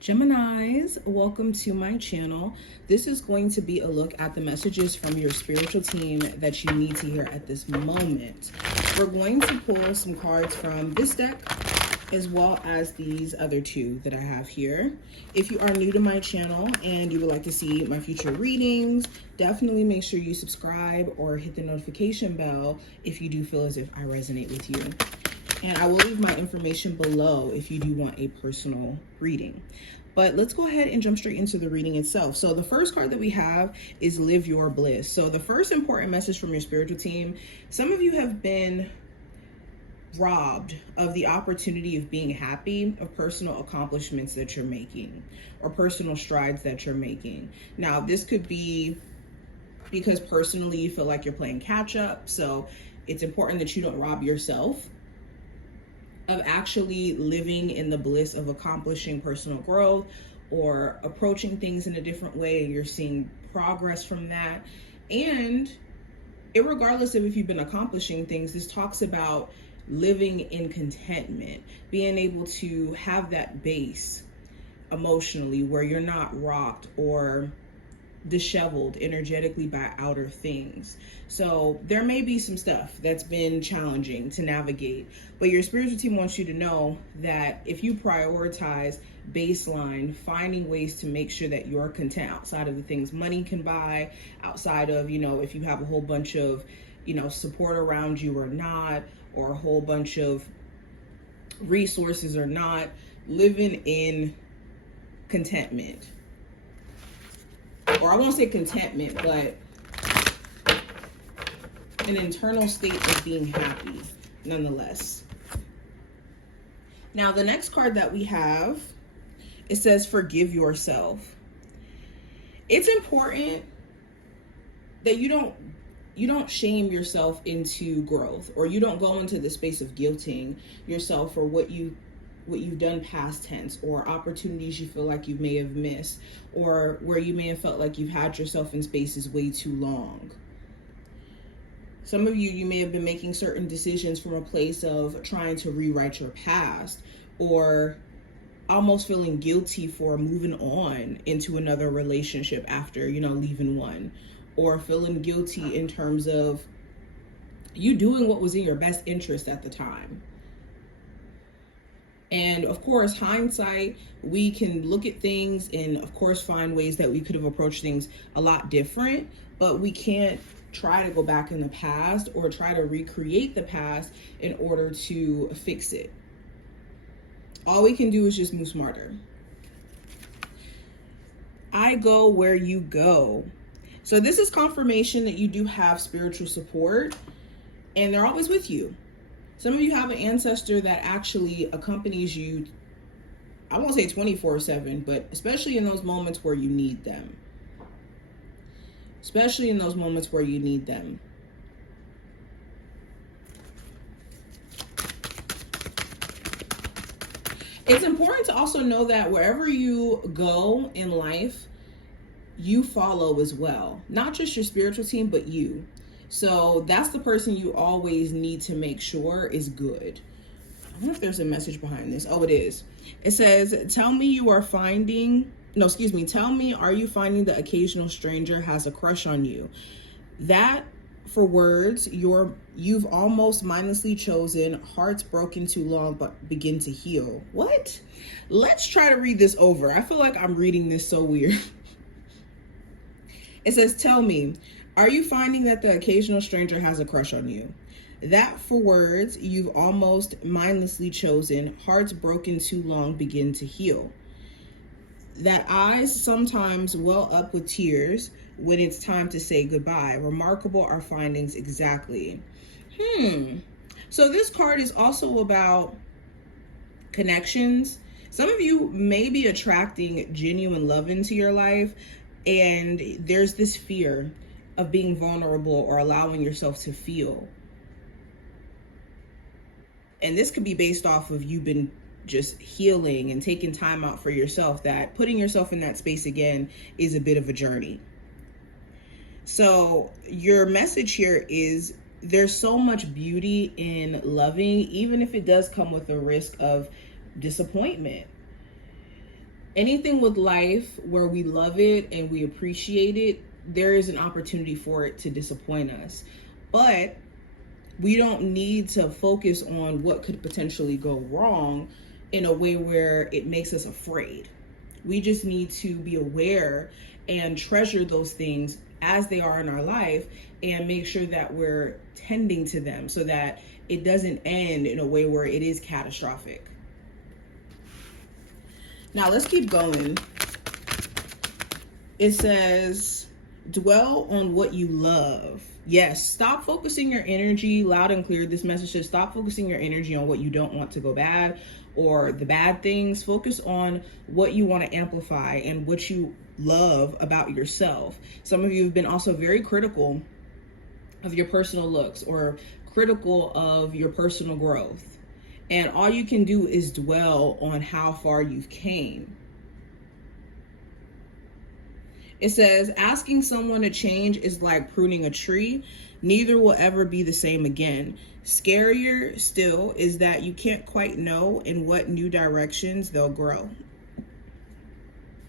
Geminis, welcome to my channel. This is going to be a look at the messages from your spiritual team that you need to hear at this moment. We're going to pull some cards from this deck as well as these other two that I have here. If you are new to my channel and you would like to see my future readings, definitely make sure you subscribe or hit the notification bell if you do feel as if I resonate with you. And I will leave my information below if you do want a personal reading. But let's go ahead and jump straight into the reading itself. So the first card that we have is Live Your Bliss. So the first important message from your spiritual team, some of you have been robbed of the opportunity of being happy of personal accomplishments that you're making or personal strides that you're making. Now, this could be because personally you feel like you're playing catch up. So it's important that you don't rob yourself of actually living in the bliss of accomplishing personal growth or approaching things in a different way, and you're seeing progress from that. And irregardless of if you've been accomplishing things, this talks about living in contentment, being able to have that base emotionally where you're not rocked or disheveled energetically by outer things. So there may be some stuff that's been challenging to navigate, but your spiritual team wants you to know that if you prioritize baseline, finding ways to make sure that you're content outside of the things money can buy, outside of, if you have a whole bunch of, support around you or not, or a whole bunch of resources or not, living in contentment. Or I won't say contentment, but an internal state of being happy, nonetheless. Now, the next card that we have, it says, forgive yourself. It's important that you don't shame yourself into growth, or you don't go into the space of guilting yourself for what you've done past tense, or opportunities you feel like you may have missed, or where you may have felt like you've had yourself in spaces way too long. Some of you may have been making certain decisions from a place of trying to rewrite your past, or almost feeling guilty for moving on into another relationship after, leaving one, or feeling guilty in terms of you doing what was in your best interest at the time. And of course, hindsight, we can look at things and of course find ways that we could have approached things a lot different, but we can't try to go back in the past or try to recreate the past in order to fix it. All we can do is just move smarter. I go where you go. So this is confirmation that you do have spiritual support and they're always with you. Some of you have an ancestor that actually accompanies you, I won't say 24/7, but especially in those moments where you need them. Especially in those moments where you need them. It's important to also know that wherever you go in life, you follow as well. Not just your spiritual team, but you. So that's the person you always need to make sure is good. I wonder if there's a message behind this. Oh, it is. It says, tell me, are you finding the occasional stranger has a crush on you? That, for words, you've almost mindlessly chosen, hearts broken too long, but begin to heal. What? Let's try to read this over. I feel like I'm reading this so weird. It says, tell me, are you finding that the occasional stranger has a crush on you? That, for words, you've almost mindlessly chosen, hearts broken too long, begin to heal. That eyes sometimes well up with tears when it's time to say goodbye. Remarkable are findings exactly. So this card is also about connections. Some of you may be attracting genuine love into your life, and there's this fear of being vulnerable or allowing yourself to feel. And this could be based off of you've been just healing and taking time out for yourself, that putting yourself in that space again is a bit of a journey. So your message here is there's so much beauty in loving, even if it does come with the risk of disappointment. Anything with life where we love it and we appreciate it, there is an opportunity for it to disappoint us. But we don't need to focus on what could potentially go wrong in a way where it makes us afraid. We just need to be aware and treasure those things as they are in our life and make sure that we're tending to them so that it doesn't end in a way where it is catastrophic. Now let's keep going. It says, dwell on what you love. Yes, stop focusing your energy, loud and clear. This message says stop focusing your energy on what you don't want to go bad or the bad things. Focus on what you want to amplify and what you love about yourself. Some of you have been also very critical of your personal looks or critical of your personal growth. And all you can do is dwell on how far you've came. It says, asking someone to change is like pruning a tree. Neither will ever be the same again. Scarier still is that you can't quite know in what new directions they'll grow.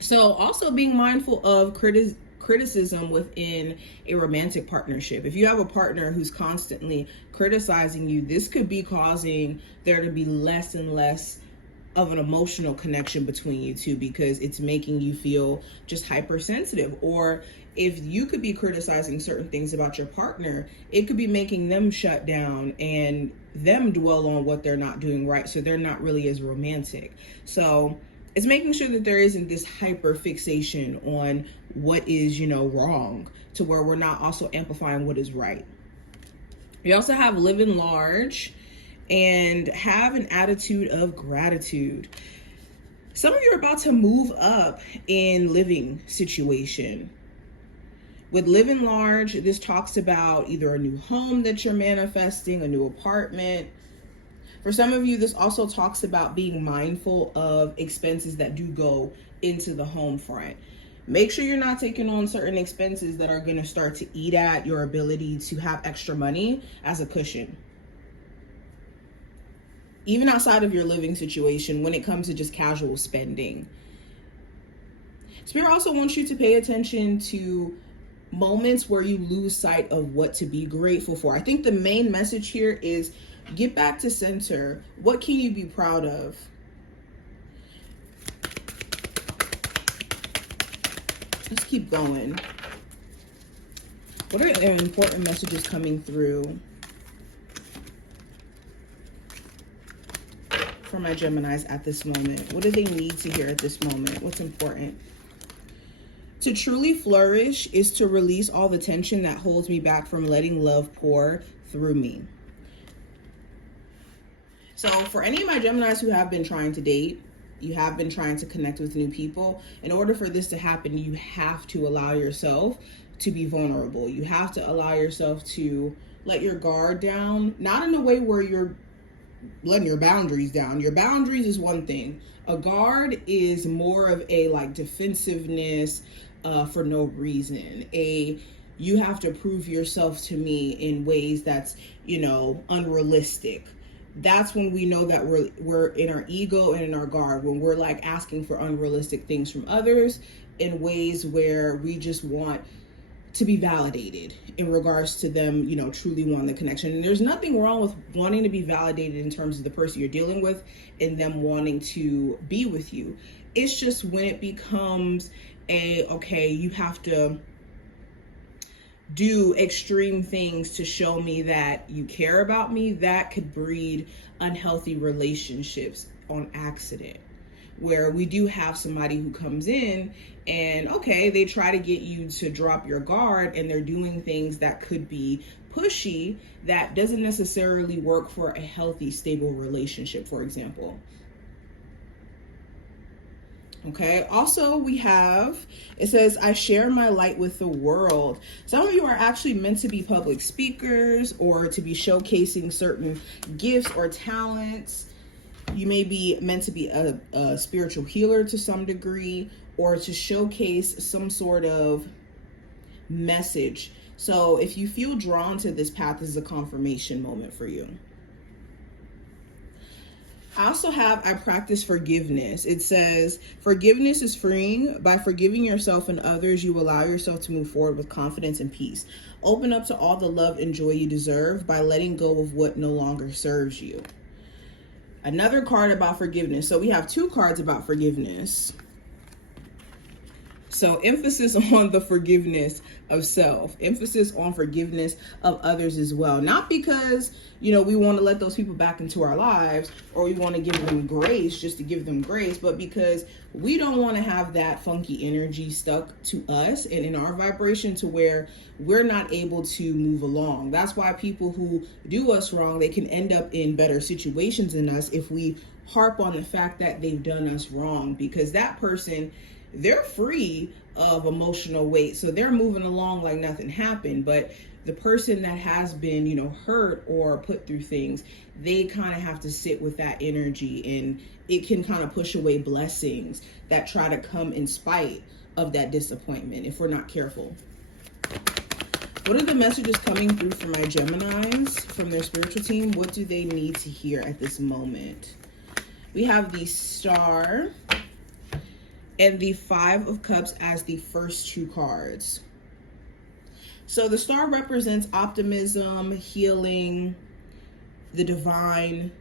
So also being mindful of criticism within a romantic partnership. If you have a partner who's constantly criticizing you, this could be causing there to be less and less of an emotional connection between you two because it's making you feel just hypersensitive. Or if you could be criticizing certain things about your partner, it could be making them shut down and them dwell on what they're not doing right, so they're not really as romantic. So it's making sure that there isn't this hyper fixation on what is, wrong, to where we're not also amplifying what is right. We also have living large and have an attitude of gratitude. Some of you are about to move up in living situation. With living large, this talks about either a new home that you're manifesting, a new apartment. For some of you, this also talks about being mindful of expenses that do go into the home front. Make sure you're not taking on certain expenses that are going to start to eat at your ability to have extra money as a cushion. Even outside of your living situation, when it comes to just casual spending. Spirit also wants you to pay attention to moments where you lose sight of what to be grateful for. I think the main message here is get back to center. What can you be proud of? Let's keep going. What are the important messages coming through for my Geminis at this moment? What do they need to hear at this moment? What's important? To truly flourish is to release all the tension that holds me back from letting love pour through me. So for any of my Geminis who have been trying to date, you have been trying to connect with new people, in order for this to happen, you have to allow yourself to be vulnerable. You have to allow yourself to let your guard down, not in a way where you're letting your boundaries down. Your boundaries is one thing. A guard is more of a defensiveness for no reason. You have to prove yourself to me in ways that's, unrealistic. That's when we know that we're in our ego and in our guard, when we're asking for unrealistic things from others in ways where we just want to be validated in regards to them, truly wanting the connection. And there's nothing wrong with wanting to be validated in terms of the person you're dealing with and them wanting to be with you. It's just when it becomes you have to do extreme things to show me that you care about me, that could breed unhealthy relationships on accident, where we do have somebody who comes in and they try to get you to drop your guard, and they're doing things that could be pushy that doesn't necessarily work for a healthy, stable relationship, for example. Okay, also it says, I share my light with the world. Some of you are actually meant to be public speakers or to be showcasing certain gifts or talents. You may be meant to be a spiritual healer to some degree, or to showcase some sort of message. So if you feel drawn to this path, this is a confirmation moment for you. I also have, I practice forgiveness. It says, forgiveness is freeing. By forgiving yourself and others, you allow yourself to move forward with confidence and peace. Open up to all the love and joy you deserve by letting go of what no longer serves you. Another card about forgiveness. So we have two cards about forgiveness. So emphasis on the forgiveness of self, emphasis on forgiveness of others as well. Not because, we want to let those people back into our lives or we want to give them grace just to give them grace, but because we don't want to have that funky energy stuck to us and in our vibration to where we're not able to move along. That's why people who do us wrong, they can end up in better situations than us if we harp on the fact that they've done us wrong, because that person, they're free of emotional weight. So they're moving along like nothing happened. But the person that has been, hurt or put through things, they kind of have to sit with that energy, and it can kind of push away blessings that try to come in spite of that disappointment if we're not careful. What are the messages coming through for my Geminis from their spiritual team? What do they need to hear at this moment? We have the Star and the Five of Cups as the first two cards. So the Star represents optimism, healing, the divine,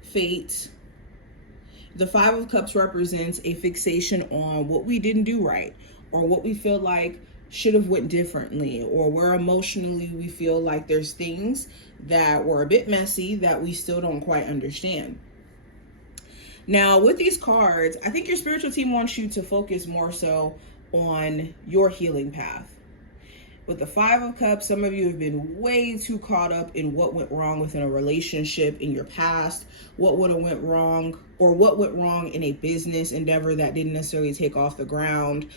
fate. The Five of Cups represents a fixation on what we didn't do right, or what we feel like should have went differently, or where emotionally we feel like there's things that were a bit messy that we still don't quite understand. Now, with these cards, I think your spiritual team wants you to focus more so on your healing path. With the Five of Cups, some of you have been way too caught up in what went wrong within a relationship in your past, what would have went wrong, or what went wrong in a business endeavor that didn't necessarily take off the ground,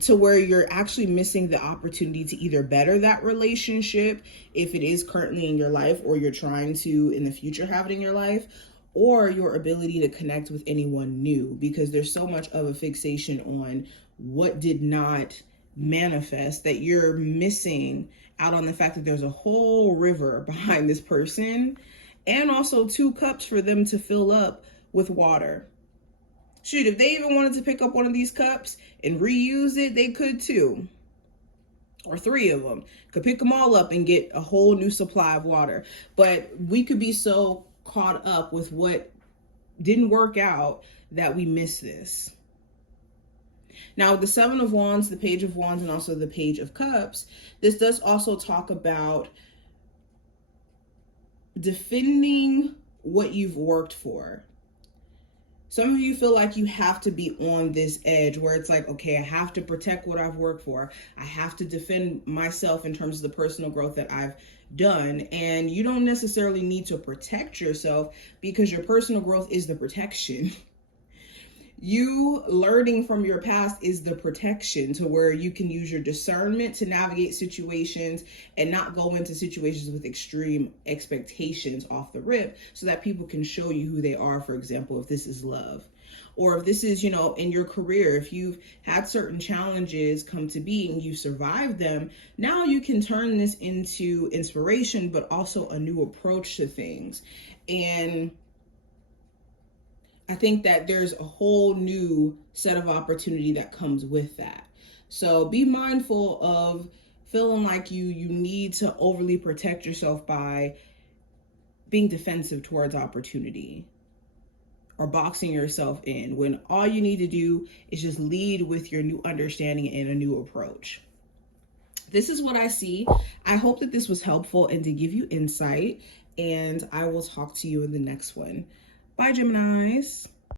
to where you're actually missing the opportunity to either better that relationship if it is currently in your life, or you're trying to in the future have it in your life, or your ability to connect with anyone new, because there's so much of a fixation on what did not manifest that you're missing out on the fact that there's a whole river behind this person, and also two cups for them to fill up with water. Shoot, if they even wanted to pick up one of these cups and reuse it, they could too. Or three of them could pick them all up and get a whole new supply of water. But we could be so caught up with what didn't work out that we miss this. Now, the Seven of Wands, the Page of Wands, and also the Page of Cups, this does also talk about defending what you've worked for. Some of you feel like you have to be on this edge where it's like, okay, I have to protect what I've worked for. I have to defend myself in terms of the personal growth that I've done. And you don't necessarily need to protect yourself, because your personal growth is the protection. You learning from your past is the protection, to where you can use your discernment to navigate situations and not go into situations with extreme expectations off the rip, so that people can show you who they are. For example, if this is love, or if this is, in your career, if you've had certain challenges come to be and you survived them, now you can turn this into inspiration, but also a new approach to things. And I think that there's a whole new set of opportunity that comes with that. So be mindful of feeling like you need to overly protect yourself by being defensive towards opportunity, or boxing yourself in, when all you need to do is just lead with your new understanding and a new approach. This is what I see. I hope that this was helpful and to give you insight, and I will talk to you in the next one. Bye, Geminis.